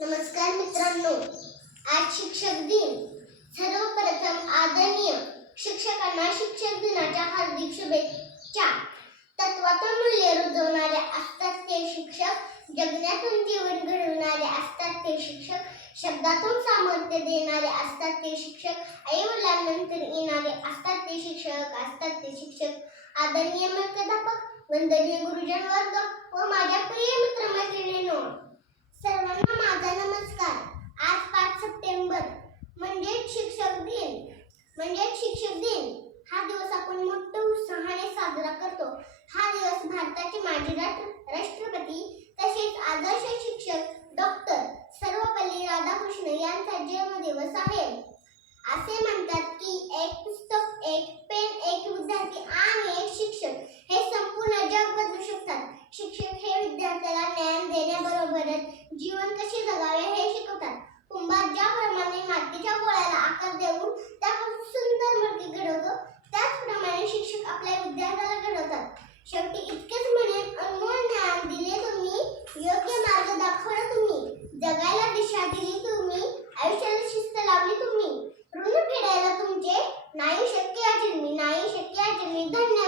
नमस्कार मित्रांनो. आज शिक्षक दिन. सर्वप्रथम आदरणीय शिक्षकांना शिक्षक दिनाच्या हार्दिक शुभेच्छा. तत्वातून मूल्य रुजवणारे असतात ते शिक्षक जगण्यातून जीवन घडवणारे असतात ते शिक्षक शब्दातून सामर्थ्य देणारे असतात ते शिक्षक आई वडिलांनंतर येणारे असतात ते शिक्षक असतात ते शिक्षक. आदरणीय मुख्याध्यापक वंदनीय गुरुजन वर्ग म्हणजे शिक्षक दिन. हा दिवस आपण मोठ्या उत्साहाने साजरा करतो. हा दिवस भारताचे माजी राष्ट्रपती तसेच आदर्श शिक्षक डॉक्टर सर्वपल्ली राधाकृष्ण यांचा जन्मदिवस आहे. असे म्हणतात की एक पुस्तक एक नाही शक्य अजून मी नाही शक्य अजून मी धन्यवाद